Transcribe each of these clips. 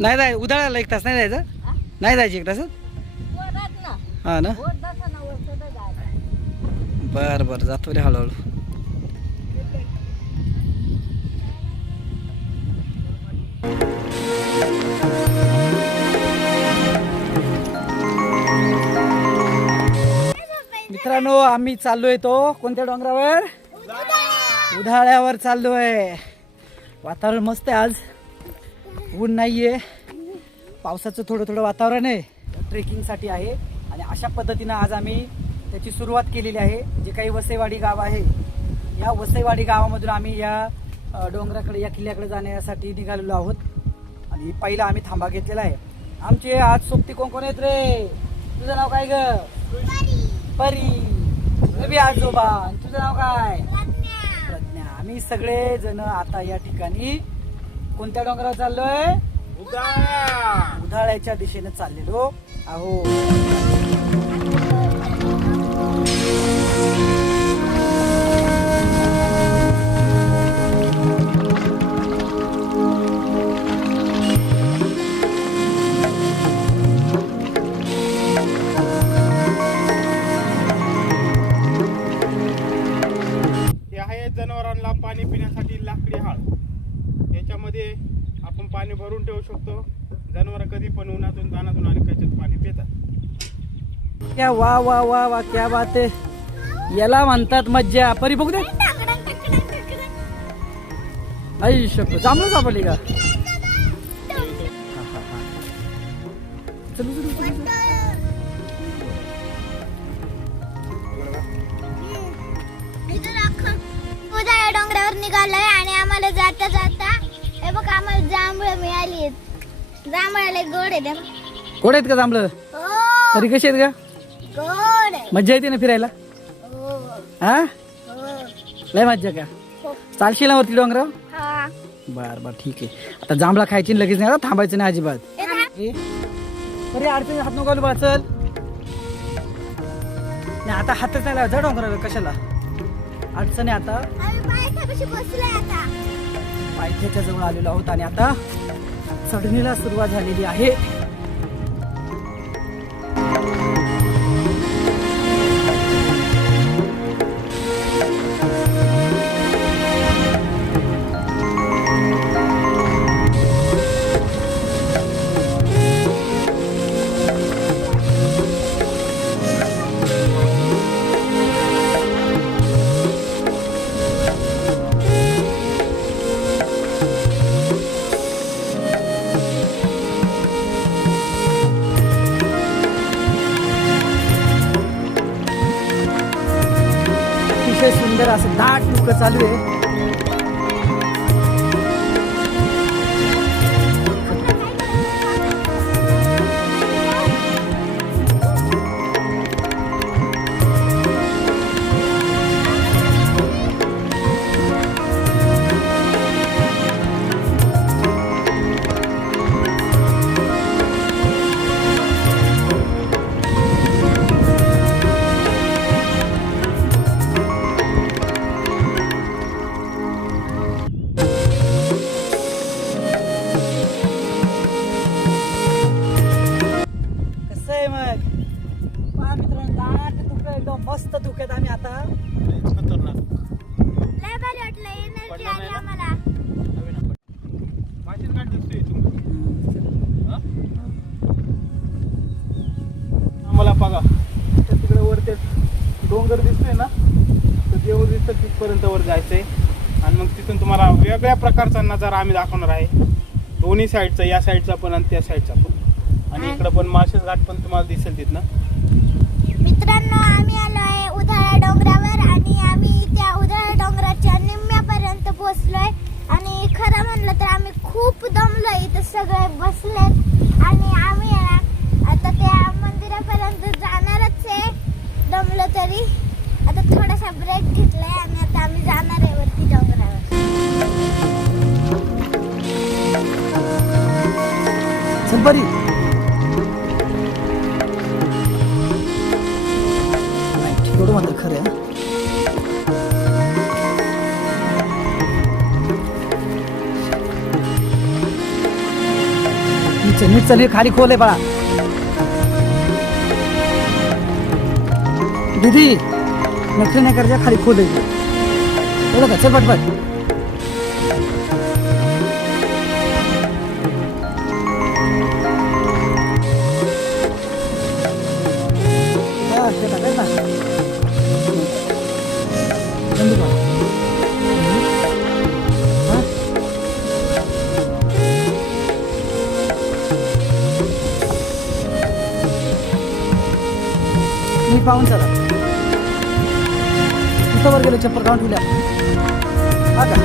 नाही जाय उधाळायला एक तास नाही जायचं. नाही जायचं एक तास. हा ना. बर बर जातो रे हळूहळू. मित्रांनो आम्ही चाललोय तो कोणत्या डोंगरावर? उधाळ्यावर चाललोय. वातावरण मस्त आहे आज. ऊन नाहीये. पावसाचं थोडं थोडं वातावरण आहे. ट्रेकिंगसाठी आहे आणि अशा पद्धतीनं आज आम्ही त्याची सुरुवात केलेली आहे. जे काही वसईवाडी गाव आहे या वसईवाडी गावामधून आम्ही या डोंगराकडे या किल्ल्याकडे जाण्यासाठी निघालेलो आहोत. आणि पहिला आम्ही थांबा घेतलेला आहे. आमचे आज सोबती कोण कोण आहेत रे? तुझं नाव काय ग? परी. रवी आजोबा. तुझं नाव काय? प्रज्ञा. आम्ही सगळे जण आता या ठिकाणी कोणत्या डोंगरावर चाललोय? उधाळ्याच्या दिशेने चाललेलो आहो. हे आहे जनावरांना पाणी पिण्यासाठी लाकडी हाळ. याच्यामध्ये आपण पाणी भरून ठेवू शकतो. जनावर कधी पण उन्हातून तानातून आले त्याच्यात पाणी पितात. क्या वा वा वा वा क्या बात आहे. याला म्हणतात मज्जा. परी बघू दे. आई शप्पथ. जांभळं सापडली का? चलू चलू चलू. उधाळ्या डोंगरावर निघालोय आणि आम्हाला जाता जाता हे बघ आम्हाला जांभळं मिळाली. जांभळाला गोड आहे. गोड आहेत का जांभळं? तरी कशी आहेत का? गोड आहे. मज्जा येते ना फिरायला? हा लय मज्जा का? चालशील ना वरती डोंगरावर? बर बर ठीक आहे. आता जांभळा खायची लगेच नाही. आता थांबायचं नाही अजिबात. अरे अडचणी हात नको घालू. चल नाही आता हातच नाही लावायचा डोंगरावर. कशाला अडचणी? आता पायथ्याच्या जवळ आलेलो आहोत आणि आता चढणीला सुरुवात झालेली आहे. सुंदर असं दाट डुक्कर चालू आहे. मस्त धुक्यात आम्ही आता. खतरनाक. लय भारी वाटलं. एनर्जी आली आम्हाला. आम्हाला बघा तिकडे वरते डोंगर दिसतोय ना, तर देव दिसतं तिथपर्यंत वर जायचंय आणि मग तिथून तुम्हाला वेगळ्या प्रकारचा नजारा आम्ही दाखवणार आहे. दोन्ही साईडचा, या साईडचा पण आणि त्या साईडचा पण. आणि इकडे पण माळशेज घाट पण तुम्हाला दिसेल तिथनं. मित्रांनो आम्ही आलो आहे उधाळ्या डोंगरावर आणि आम्ही त्या उधाळ्या डोंगराच्या निम्म्यापर्यंत पोहोचलोय. आणि खरं म्हणलं तर आम्ही खूप दमलोय. इथं सगळे बसलेत आणि आम्ही आता त्या मंदिरापर्यंत जाणारच आहे. दमलो तरी आता थोडासा ब्रेक घेतलाय बरी एवढं मात्र खरं आहे. नीट चल, हे खाली खोल आहे बाळा. दीदी नखरे नाही करायच्या, खाली खोल आहे. एवढं का, चल पटपट. मी पाहून चला इथं वर गेलो, चप्पल काढून ठेवल्या. हा का,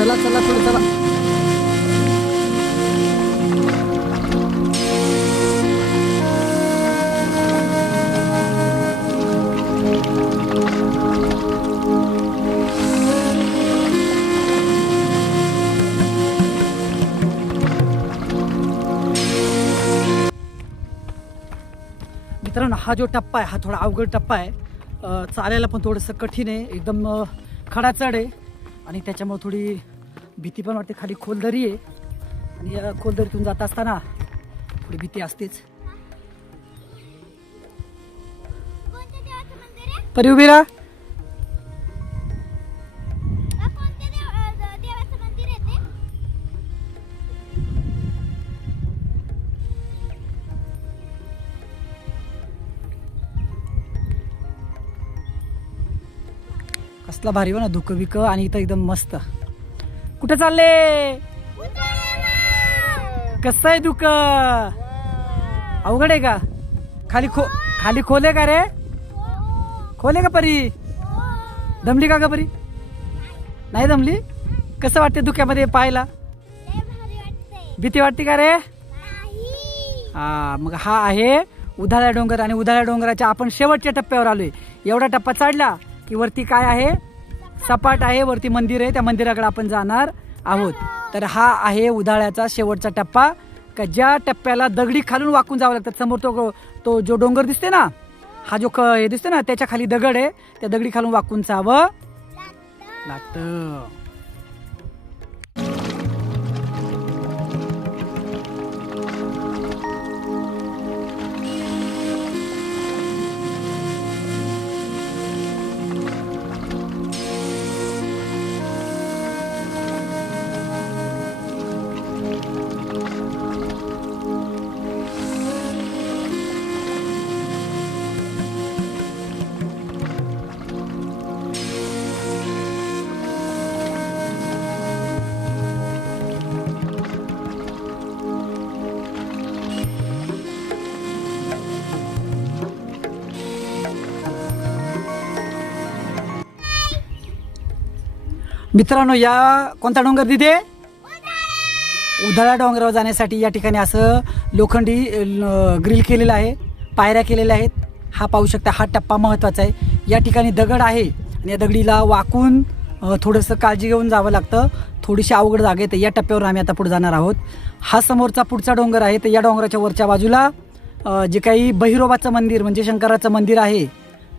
चला चला पुढे चला. मित्रांनो, हा जो टप्पा आहे हा थोडा अवघड टप्पा आहे. चालायला पण थोडंसं कठीण आहे, एकदम खडा चढ आहे आणि त्याच्यामुळे थोडी भीती पण वाटते. खाली खोलदरी आहे आणि या खोलदरीतून जात असताना थोडी भीती असतेच. कोणत्या देवाचं मंदिर आहे? परी उभी राहा. कोणत्या देवाचं मंदिर आहे ते? कसला भारी हो ना, धुकं बिक आणि इथं एकदम मस्त. कुठे चालले? कसं आहे धुकं? अवघड आहे का? खाली खोले का रे? खोले का परी? दमली का ग परी? नाही दमली? कसं वाटते धुक्यामध्ये पाहायला? लय भारी वाटतंय. भीती वाटते का रे? नाही. हा, मग हा आहे उधाळ्या डोंगर आणि उधाळ्या डोंगराच्या आपण शेवटच्या टप्प्यावर आलोय. एवढा टप्पा चढला की वरती काय आहे? सपाट आहे, वरती मंदिर आहे. त्या मंदिराकडे आपण जाणार आहोत. तर हा आहे उधाळ्याचा शेवटचा टप्पा, का ज्या टप्प्याला दगडी खालून वाकून जावं लागतं. समोर तो जो डोंगर दिसते ना, हा जो हे दिसते ना, त्याच्या खाली दगड आहे. त्या दगडी खालून वाकून जावं लागतं. मित्रांनो, या कोणता डोंगर तिथे? उधाळा डोंगरावर जाण्यासाठी या ठिकाणी असं लोखंडी ग्रिल केलेलं आहे, पायऱ्या केलेल्या आहेत. हा पाहू शकता, हा टप्पा महत्त्वाचा आहे. या ठिकाणी दगड आहे आणि या दगडीला वाकून थोडंसं काळजी घेऊन जावं लागतं. थोडीशी अवघड जागा आहे. तर या टप्प्यावर आम्ही आता पुढे जाणार आहोत. हा समोरचा पुढचा डोंगर आहे. तर या डोंगराच्या वरच्या बाजूला जे काही बहिरोबाचं मंदिर म्हणजे शंकराचं मंदिर आहे,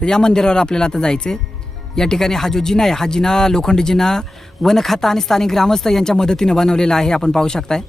तर या मंदिरावर आपल्याला आता जायचं आहे. या ठिकाणी हा जो जिना आहे, हा जिना लोखंडी जिना वन खाता आणि स्थानिक ग्रामस्थ यांच्या मदतीने बनवलेला आहे. आपण पाहू शकताय.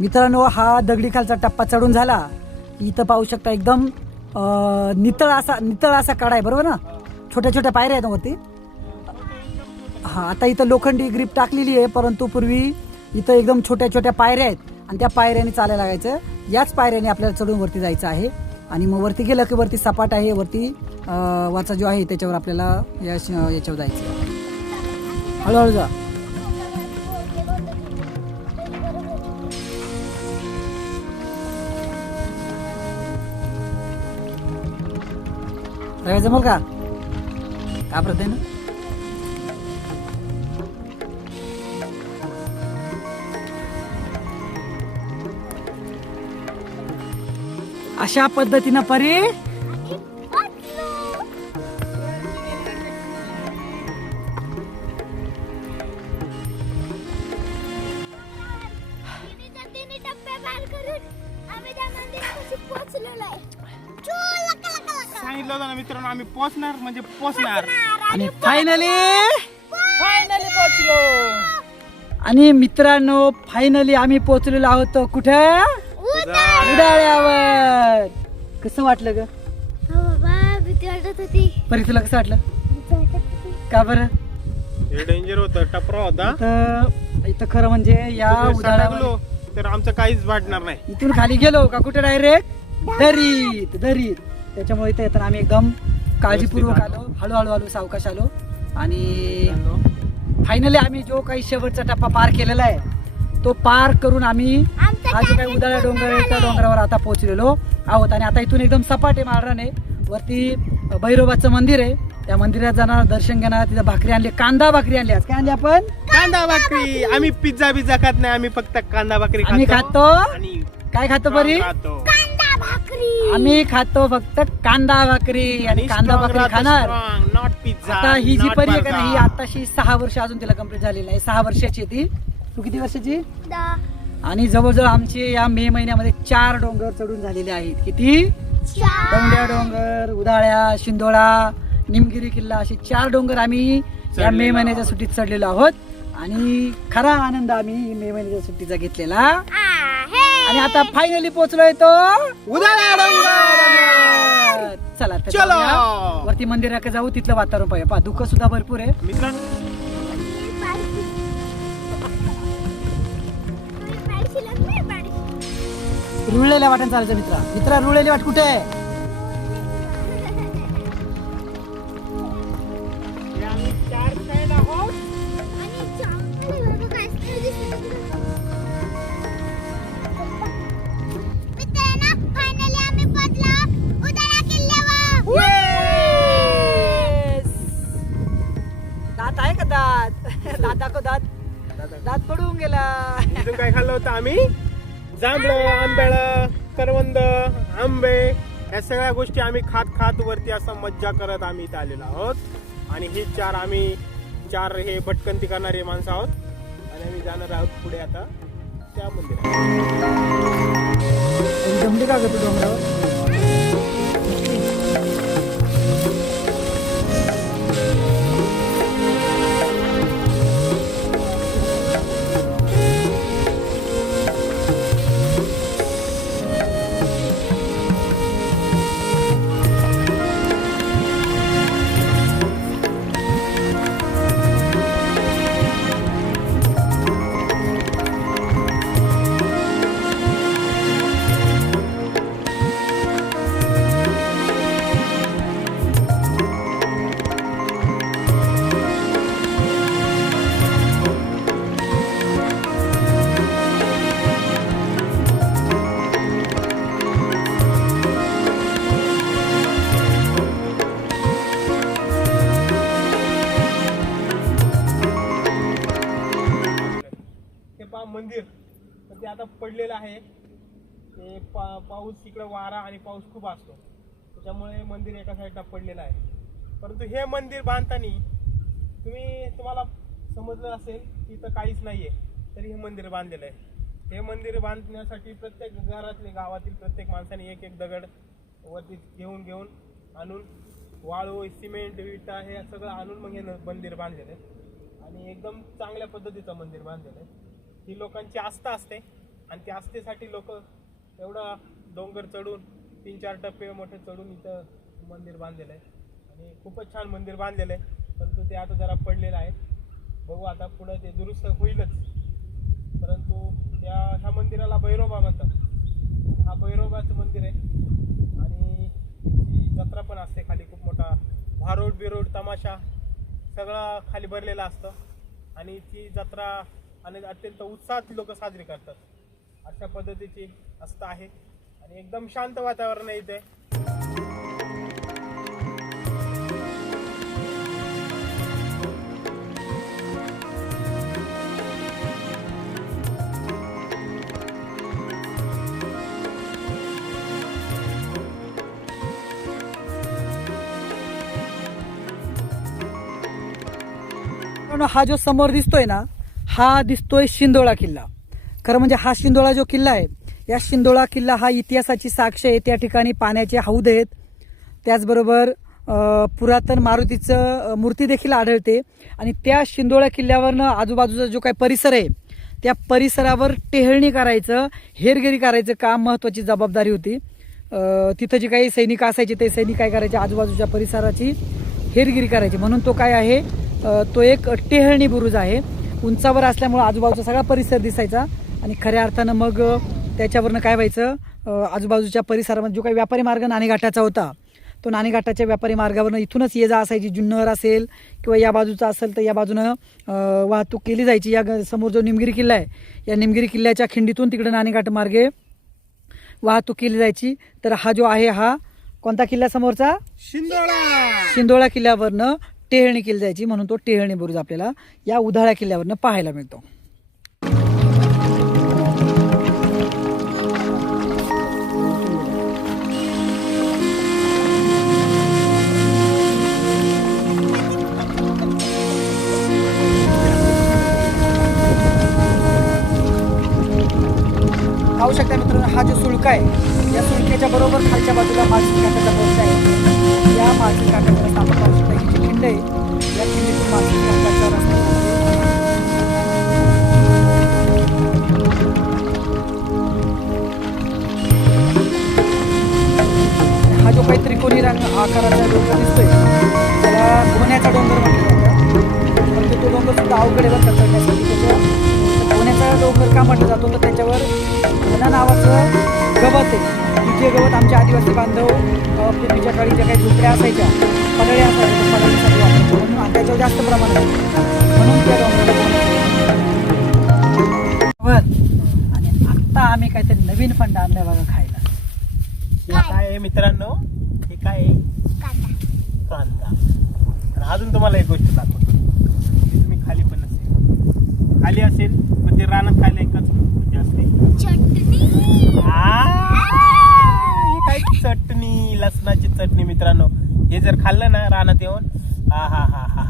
मित्रांनो, हा दगडी खालचा टप्पा चढून झाला. इथं पाहू शकता एकदम नितळ असा कडा आहे, बरोबर ना? छोट्या छोट्या पायऱ्या आहेत वरती. हा, आता इथं लोखंडी ग्रीप टाकलेली आहे, परंतु पूर्वी इथं एकदम छोट्या छोट्या पायऱ्या आहेत आणि त्या पायऱ्याने चालायला लागायचं. याच पायऱ्याने आपल्याला चढून वरती जायचं आहे. आणि मग वरती गेलं की वरती सपाट आहे, वरती वरचा जो आहे त्याच्यावर आपल्याला याच्यावर जायचं. हळूहळू जा. जमल का? घाबरत आहे ना? अशा पद्धतीनं परी सांगितलं होतं ना मित्रांनो, आम्ही पोचणार म्हणजे पोचणार. आणि फायनली पोचलो. आणि मित्रांनो, फायनली आम्ही पोहोचलेलो आहोत कुठे? उधाळ्यावर. कसं वाटलं ग परी, तुला कसं वाटलं? का बरं? हे डेंजर होतं, टपरा होता. इथं खरं म्हणजे या उधाळ्यावर तर आमचं काहीच वाटणार नाही. इथून खाली गेलो का कुठे डायरेक्ट दरीत. त्याच्यामुळे इथे येताना आम्ही एकदम काळजीपूर्वक आलो, हळूहळू सावकाश आलो. आणि फायनली आम्ही जो काही शेवटचा टप्पा पार केलेला आहे तो पार करून आम्ही हा जो काही उधाळ्या डोंगर आहे त्या डोंगरावर आता पोहोचलेलो आहोत. आणि आता इथून एकदम सपाट आहे माळराने. वरती भैरोबाचं मंदिर आहे, त्या मंदिरात जाणार, दर्शन घेणार. तिथं भाकरी आणली, कांदा भाकरी आणली. आज काय आणली आपण? कांदा भाकरी. आम्ही पिझ्झा खात नाही, आम्ही फक्त कांदा भाकरी आम्ही खातो. आणि काय खातो परी? आम्ही खातो फक्त कांदा भाकरी. आणि कांदा भाकरी खाणार. Not pizza. आता ही जी परी आहे का नाही, ही आताशी 6 वर्ष अजून तिला कंप्लीट झालेली नाही. 6 वर्षाची ती. तू किती वर्षाची? आणि जवळजवळ आमचे या मे महिन्यामध्ये 4 डोंगर चढून झालेले आहेत. किती? दौंड्या डोंगर, उधाळ्या, शिंदोळा, निमगिरी किल्ला, असे 4 डोंगर आम्ही या मे महिन्याच्या सुट्टीत चढलेलो आहोत. आणि खरा आनंद आम्ही मे महिन्याच्या सुट्टीचा घेतलेला. आणि आता फायनली पोहोचलोय तो उधाळ्या डोंगर. चला तर जाऊया. वरती मंदिराकडे जाऊ, तिथलं वातावरण पाहिजे. पहा, दुःख सुद्धा भरपूर आहे मित्रांनो. रुळलेल्या वाटेने चालायचं मित्रा. रुळलेली वाट कुठे आहे? दात आहे का? दात दाखव. दात पडून गेला. इथून काय खाल्लं होतं आम्ही? जांभळं, आंब्याळं, करवंद, आंबे, या सगळ्या गोष्टी आम्ही खात वरती असं मज्जा करत आम्ही इथे आलेलो आहोत. आणि ही 4 हे भटकंती करणारे माणसं आहोत. आणि आम्ही जाणार आहोत पुढे आता त्या मंदिरात. जमली का ग तू डोंगरावर? मंदिर तर ते आता पडलेलं आहे. ते पाऊस इकडे वारा आणि पाऊस खूप असतो, त्याच्यामुळे मंदिर एका साईडला पडलेलं आहे. परंतु हे मंदिर बांधताना तुम्हाला समजलं असेल की इथं काहीच नाहीये, तरी हे मंदिर बांधलेलं आहे. हे मंदिर बांधण्यासाठी प्रत्येक घरातले, गावातील प्रत्येक माणसाने एक दगड वरती घेऊन आणून वाळू, सिमेंट, विटा हे सगळं आणून मग हे मंदिर बांधलेलं आहे. आणि एकदम चांगल्या पद्धतीचं मंदिर बांधलेलं आहे. ही लोकांची आस्था असते आणि त्या आस्थेसाठी लोक एवढा डोंगर चढून 3-4 टप्पे मोठे चढून इथं मंदिर बांधलेलं आहे आणि खूपच छान मंदिर बांधलेलं आहे. परंतु ते आता जरा पडलेलं आहे. बघू आता पुढे ते दुरुस्त होईलच. परंतु ह्या मंदिराला भैरोबा म्हणतात. हा भैरोबाचं मंदिर आहे आणि त्याची जत्रा पण असते खाली. खूप मोठा भारोड बिरोड तमाशा सगळं खाली भरलेलं असतं आणि ती जत्रा आणि अत्यंत उत्साहात लोक साजरी करतात. अशा पद्धतीची आस्था आहे आणि एकदम शांत वातावरण आहे इथे. हा जो समोर दिसतोय ना, हा दिसतोय शिंदोळा किल्ला. खरं म्हणजे हा शिंदोळा जो किल्ला आहे, या शिंदोळा किल्ला हा इतिहासाची साक्ष आहे. त्या ठिकाणी पाण्याचे हौद आहेत. त्याचबरोबर पुरातन मारुतीचं मूर्ती देखील आढळते आणि त्या शिंदोळा किल्ल्यावरनं आजूबाजूचा जो काही परिसर आहे त्या परिसरावर टेहळणी करायचं, हेरगिरी करायचं काम महत्त्वाची जबाबदारी होती. तिथं जे काही सैनिक असायचे ते सैनिक काय करायचे, आजूबाजूच्या परिसराची हेरगिरी करायची. म्हणून तो काय आहे, तो एक टेहळणी बुरुज आहे. उंचावर असल्यामुळे आजूबाजूचा सगळा परिसर दिसायचा आणि खऱ्या अर्थानं मग त्याच्यावरनं काय व्हायचं, आजूबाजूच्या परिसरामध्ये जो काही व्यापारी मार्ग नाणेघाटाचा होता तो नाणेघाटाच्या व्यापारी मार्गावरनं इथूनच ये जा असायची. जुन्नर असेल किंवा या बाजूचा असेल तर या बाजूनं वाहतूक केली जायची. या समोर जो निमगिरी किल्ला आहे, या निमगिरी किल्ल्याच्या खिंडीतून तिकडे नाणेघाट मार्गे वाहतूक केली जायची. तर हा जो आहे, हा कोणता किल्ला समोरचा, शिंदोळा किल्ल्यावरनं टेहळणी केली जायची. म्हणून तो टेहळणी बुरुज आपल्याला या उधाळ्या किल्ल्यावरनं पाहायला मिळतो. पाहू शकता मित्रांनो, हा जो सुळका आहे, या सुळक्याच्या बरोबर खालच्या बाजूला माळशिरस काठाचा मोर्चा आहे. या माळशिरस काठाचा रस्ता आपण पाहू शकता. ही जी खिंड आहे, या खिंडीतून माळशिरस काठाचा रस्ता. हा जो काही त्रिकोणी रंग आकाराचा डोंगर दिसतोय त्याला गोण्याचा डोंगर म्हटलं जातं. परंतु तो डोंगर सुद्धा अवघड आहे बरं चढण्यासाठी. गोण्याचा डोंगर का म्हटलं जातो तर त्याच्यावर घना नावाचं गवत आहे. की जे गवत आमचे आदिवासी बांधव पूर्वीच्या काळी ज्या काही झोपड्या असायच्या, पडळ्या असायच्या, पडळीसाठी वापरायचे. म्हणून त्याच्यावर जास्त प्रमाणात आहे. म्हणून त्या डोंगराला. आणि आत्ता आम्ही काहीतरी नवीन फंड आणलाय बघा खायला. हे काय आहे मित्रांनो, हे काय आहे, कांदा. आणि अजून तुम्हाला एक गोष्ट दाखवतो. तुम्ही खाली पण असेल, खाली असेल पण ते रानात खायला एकच म्हणजे असते चटणी. हे काय चटणी, लसणाची चटणी मित्रांनो. हे जर खाल्लं ना रानात येऊन, हा हा हा हा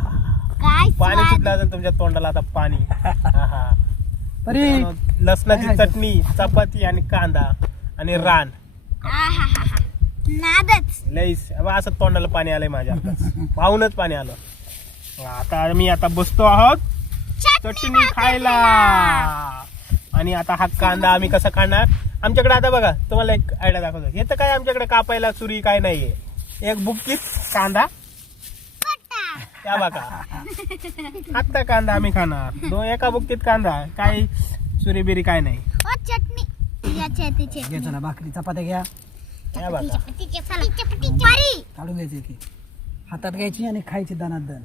काय पाणी सुद्धा असेल तुमच्या तोंडाला आता पाणी. हा हा लसणाची चटणी, चपाती आणि कांदा आणि रान. नादच लईस असं तोंडाला पाणी आलंय माझ्या. पाहूनच पाणी आलं. आता मी बसतो आहोत चटणी खायला. आणि आता हा कांदा आम्ही कसा खाणार, आमच्याकडे आता बघा तुम्हाला एक आयडिया दाखवतो. हे तर काय आमच्याकडे कापायला सुरी काय नाहीये. एक बुक्कीत कांदा, त्या बघा आता कांदा आम्ही खाणार. एका बुक्कीत कांदा, काय सुरी बिरी काय नाही. चटणी घ्या, चला भाकरी चपात्या घ्या. काढून घ्यायची की हातात घ्यायची आणि खायची दणात दण.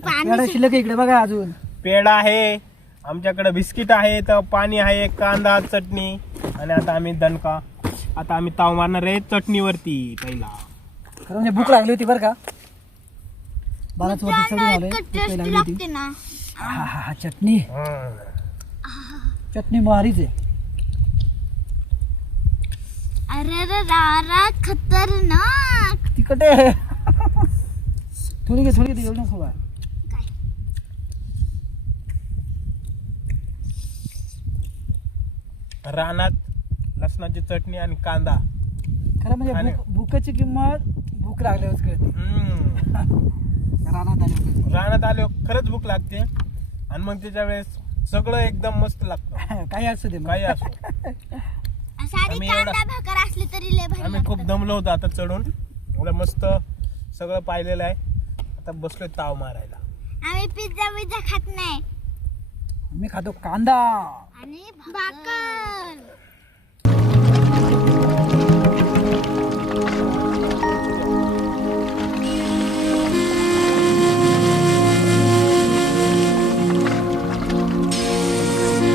पेढा शिल्लक आहे इकडे बघा, अजून पेढा आहे आमच्याकडे, बिस्किट आहे, तर पाणी आहे, कांदा, चटणी. आणि आता आम्ही दणका, आता आम्ही ताव मारणार आहे चटणीवरती पहिला. खरं म्हणजे भूक लागली होती बरं का. बराच वरती चढून आलोय, भूक लागली होती. हा हा हा चटणी, चटणी मारीच आहे. अरे रारा खतरनाक. तिखट आहे. थोडी घे, थोडी घे, एवढं नको बा. रानात लसणाची चटणी आणि कांदा. खरं म्हणजे भूकाची किंमत भूक लागल्यावर कळते. रानात आल्यावर. रानात आल्यावर खरंच भूक लागते. आणि मग त्याच्या वेळेस सगळं एकदम मस्त लागतं. काही असू दे मग. काही असो. सारी आम्ही कांदा भाकर असली तरी लय भारी आम्ही खूप लागतं. दमलो होतो आता चढून. एवढं मस्त सगळं पाहिलेलं आहे. आता बसलोय ताव मारायला. आम्ही पिझ्झा खात नाही मी खातो कांदा आणि भाकर